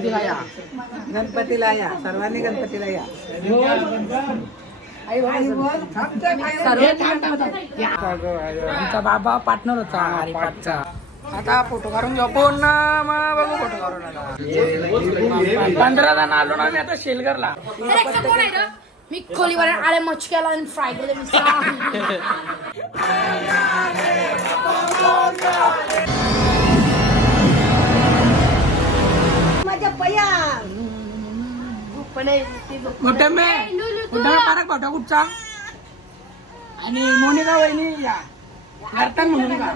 गणपतीला या. गणपतीला या, सर्वांनी गणपतीला या. आमचा बाबा पार्टनर होता हरिपाठचा. आता फोटो काढून घेऊ आपण मग बघू फोटो काढून. आता 15 जण आलो ना मी आता शेलगरला. मी खोलीवर आले मच्छीला आणि फ्राय केले मी. माझ्या पया मोठे पारक भाटा कुठचा आणि मोनिका वहिनी या घरता म्हणून का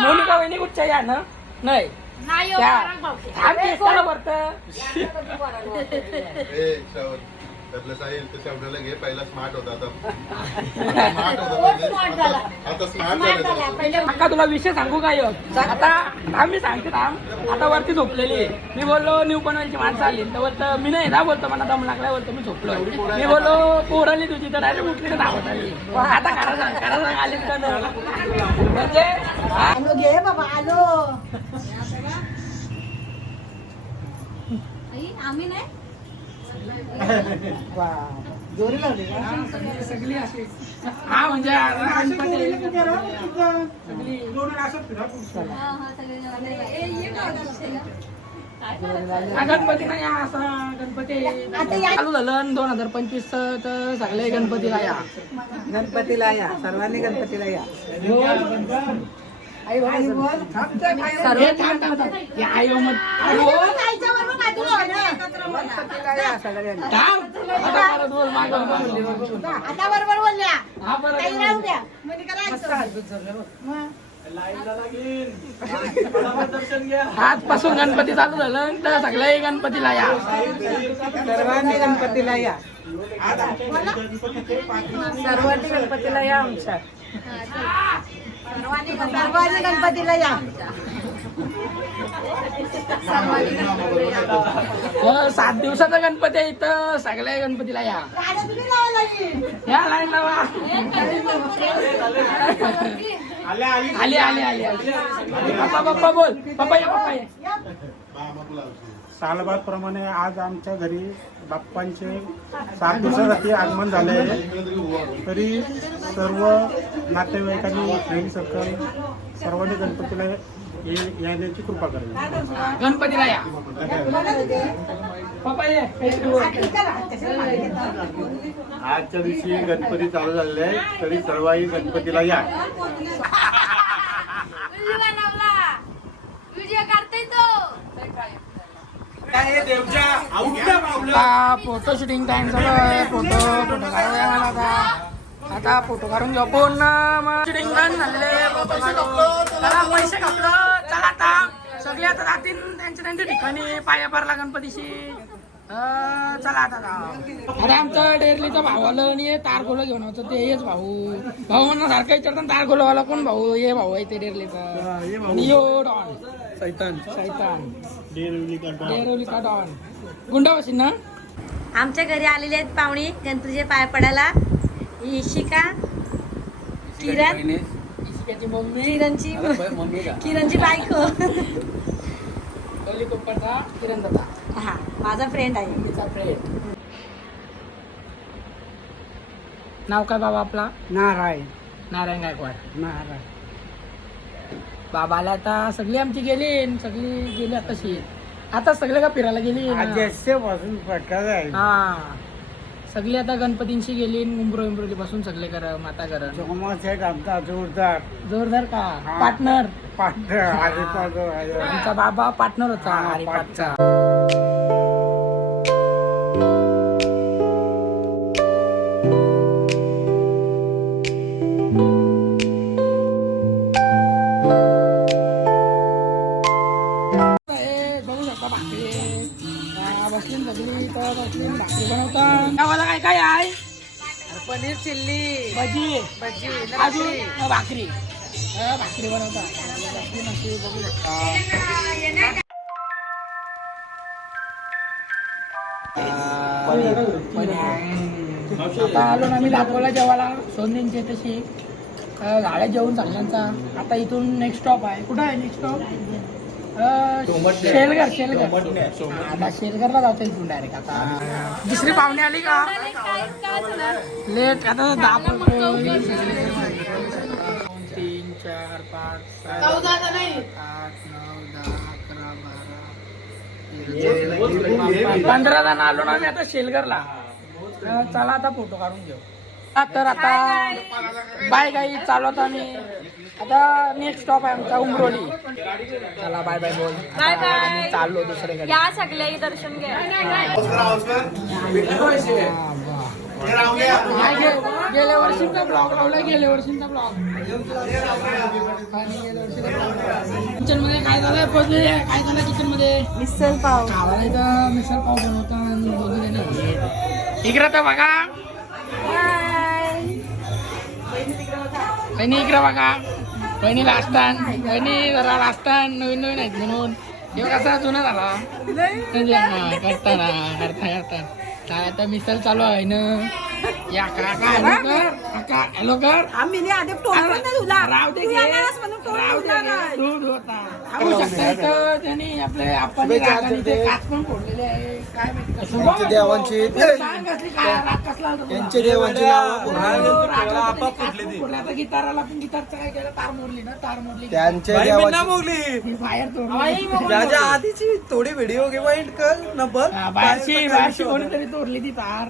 मोनिका वहिनी कुठच्या या ना नाही त्यातलं साहिल तर शेवटाला घे. पहिला स्मार्ट होता आता स्मार्ट. तुला विषय सांगू काय आता आम्ही सांगते आता वरती झोपलेली. मी बोललो न्यू पनवेलची माणसं आली तर बोलतो मी नाही ना बोलतो मला दम लागला बोलतो मी झोपलो. मी बोललो पोर आली तुझी तर डायरेक्ट उठली तर धावत आली. आता खरं सांग आलीच का म्हणजे आलो घे बाबा आलो. आम्ही नाही जोरी लावली सगळी अशी. हा म्हणजे गणपती नाही असं गणपती चालू झालं 2025 तर सगळे गणपतीला या. गणपतीला या, सर्वांनी गणपतीला या. आता बरोबर बोलल्या. आजपासून गणपती चालू झालं तर सगळे गणपतीला या. सर्वांनी गणपतीला या. सर्वांनी गणपतीला या. आमच्या सर्वांनी गणपतीला या. 7 दिवसाचा गणपती आहे इथं सगळ्या गणपतीला या. या लाईन लावा. आले आले आले आले. पप्पा पप्पा बोल. पप्पा या पप्पा या. सालबाद प्रमाणे आज आमच्या घरी बाप्पांचे 7 दिवसासाठी आगमन झाले आहे. तरी सर्व नातेवाईकांनी फ्रेंड सर्कल सर्वांनी गणपतीला येण्याची कृपा करावी. गणपतीला या. पप्पा ये. आजच्या दिवशी गणपती चालू झालेले आहे तरी सर्वही गणपतीला या. फोटो शूटिंग टाइम चालू आहे. फोटो काढूया मला आता फोटो काढून घेऊ आपण मग शूटिंग झाले. चला पैसे घातलो. चला आता सगळे आता जातील त्यांच्या ठिकाणी पाया पडला गणपतीशी. चला आता आमचं डेरलीचा भाऊ आलं आणि तारखोला घेऊन होतं ते हेच भाऊ म्हणणं सारखं विचारतात तारखोलावाला कोण भाऊ. हे भाऊ आहे ते डेरलीचा. यो डॉन सैतान डेरवली का डॉन गुंडावाशी ना. आमच्या घरी आलेले आहेत पाहुणे गणपतीचे पाय पडायला. इशिका किरण किरणची बायको किरण दादा. हा माझा फ्रेंड आहे. नाव काय बाबा आपला. नारायण गायकवाड. नारायण बाबाला आता सगळी आमची गेली आताशी. आता सगळे का फिरायला गेली पासून पटकाच आहे. हा सगळी आता गणपतींशी गेली. उंबरोली पासून सगळे कर माता कर आमचा जोरदार का पार्टनर. हरिपाठ आमचा बाबा पार्टनर होता हरिपाठचा. भाकरी बनवतात. गावाला काय काय आहे. पनीर चिल्ली भजी भजी अजून भाकरी बनवतात. आता आलो ना आम्ही दाखवला जेवायला सोनींची तशी गाड्या जेवून चालल्यांचा. आता इथून नेक्स्ट स्टॉप आहे. कुठं आहे नेक्स्ट स्टॉप. शेलगर आता शेलगरला जातो इथून डायरेक्ट. आता दुसरी पाहुणे आली का लेट आता 10 3 4 5 6 7 8 9 10 11 12 15 जण आलो ना आम्ही आता शेलगरला. चला आता फोटो काढून घेऊ. तर आता बाय गाई चालू आता आम्ही. आता नेक्स्ट स्टॉप आहे आमचा उमरोली. चला बाय बाय बोल. Bye bye. चाललो दुसरीकडे. या सगळे दर्शन घ्या. गेल्या वर्षीचा ब्लॉग लावला. गेल्या वर्षीचा ब्लॉग किचन मध्ये काय झालंय पोचले. काय झालं किचन मध्ये मिसळ पाव. गावाला इथं मिसळ पाव बनवता आणि दोघी जण इकडं तर बघा. बहिणी इकडं बघा. बहिणी लास्टान. बहिणी जरा लास्टान नवीन नवीन आहेत म्हणून हे कसा जुना झाला करता काय आता मिसळ चालू आहे ना. या काका हॅलो कर. आम्ही आधी टोकन तुला राव दे दूध होता. बघू शकता इथं त्यांनी आपले आपण काच पण फोडलेले आहे. काय माहिती देवांची त्यांचे देवांची आता गिटाराला पण गिटारचं काय केलं तार मोडली ना. तार मोडली त्यांचे बाहेर तोडली. त्याच्या आधीची थोडी व्हिडिओ घे वाईट कर नंबर बाहेरची कोणीतरी तोडली ती तार.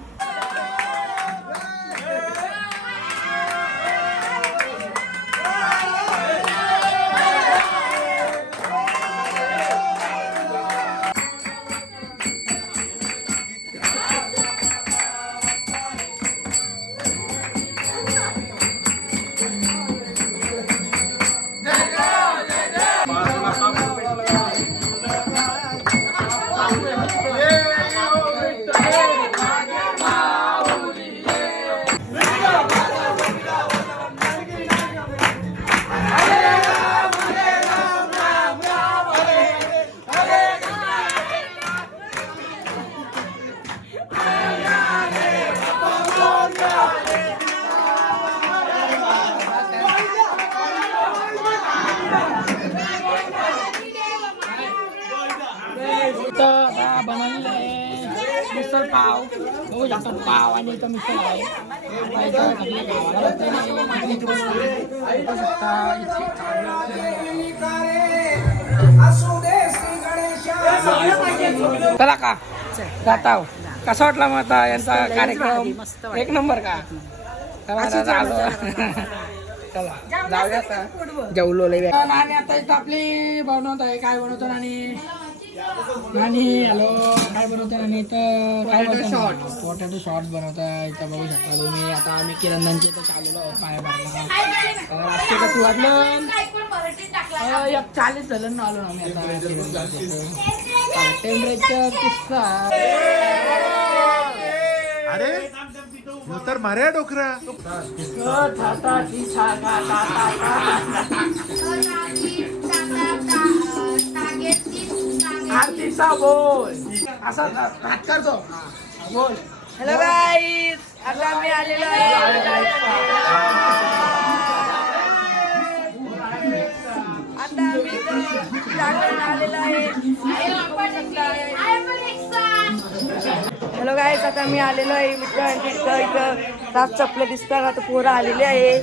बनवलेलं आहे मिसळ पाव. बघू शकता पाव आणि इथं मिसळ आहे. चला का जाता कसा वाटला मग आता यांचा कार्यक्रम. एक नंबर का. चला जाऊया आता. जेवलो लय. आणि आता इथं आपली बनवत आहे. काय बनवतो आणि हॅलो काय बनवतो आणि इथं काय पोटॅटो शॉर्ट बनवता. इथं बघू शकता तुम्ही. आता आम्ही किराणांची इथं चाललेलो आहोत पाय भरला. 40 झालं आलो आम्ही आता. टेम्परेचर अरे तर मार्या डोकरा आरतीचा बोल असा हात करतो. बोल. Hello guys. आता आम्ही आलेलो आहे. आता आम्ही जागरण आलेलो आहे. Hello guys. आता मी आलेलो आहे मित्रांच्या इथं. रात चपलं दिसतात. आता पोरं आलेले आहे.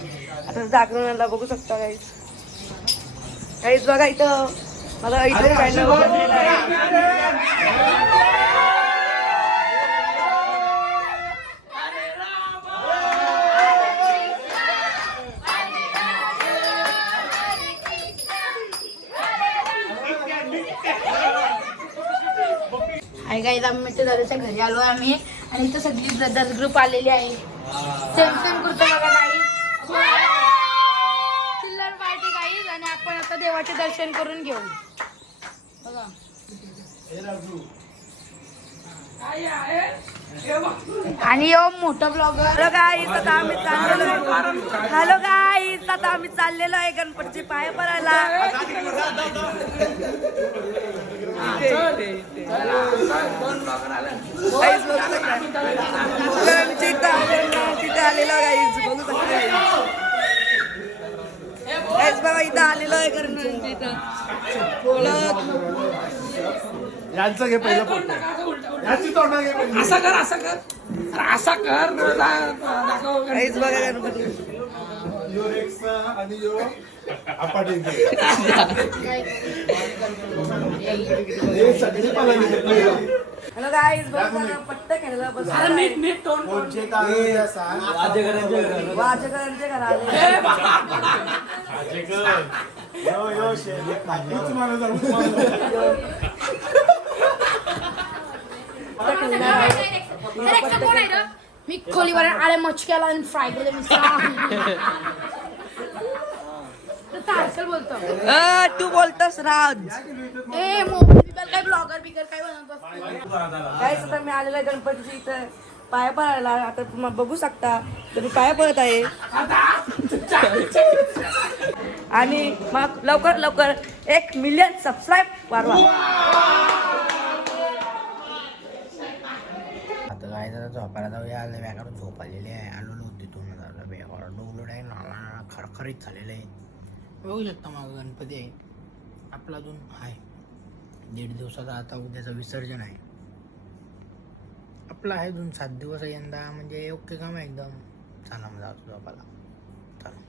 आता जागरणाला बघू शकता गाईज. गाईज बघा इथं मला इथं पॅन्डल बनलेलं आहे. आई गाईज आम्ही मित्र दादाच्या घरी आलो आम्ही. आणि इथं सगळी ब्रदर ग्रुप आलेली आहे. सेम सेम कुर्ता बघा गाईज. चिल्लर पार्टी गाईज. आणि आपण आता देवाचे दर्शन करून घेऊ. बघा आणि यो मोठा ब्लॉगर. Hello guys. आता आम्ही चाललेलो आहे. Hello guys. आता आम्ही चाललेलो आहे गणपतीचे पाय पडायला. तिथे आलेलो गाईज बघू शकता. गाईज बघा इथं आलेलो आहे कारण यांचं घे पहिलं फोटो याची तोंड घे पहिली. असा कर असा कर अरे असा कर दाखव काहीच बघा गणपती. यो रेक्सा आणि यो अपाटिंग हे सगळी मला हॅलो गाईज बघा पट्ट केलेला बस अरे नीट नीट तोंड वाजकरांचे घर आले. मी खोलीवर आले मच्छक्याला आणि फ्राय केले मी तारकल बोलतो तू बोलतोस राज. ए मोबाईल काय ब्लॉगर बिगर काय बनवतो काय आता मी आलेला आहे गणपतीच्या इथं पाया पडायला. आता तुम्ही बघू शकता तर मी पाया पडत आहे. आणि मग लवकर लवकर 1 मिलियन सबस्क्राईब वाढवा. आता काय जरा झोपायला जाऊया बॅगावर झोप आलेली आहे. आलो तिथून बॅगावर डोलूड आहे ना खरखरीत झालेलं आहे. बघू शकता मग गणपती आहे आपला अजून आहे 1.5 दिवसाचा. आता उद्याचं विसर्जन आहे आपला आहे अजून 7 दिवस आहे यंदा. म्हणजे ओके काम आहे एकदम. चला मग जातो झोपायला चला.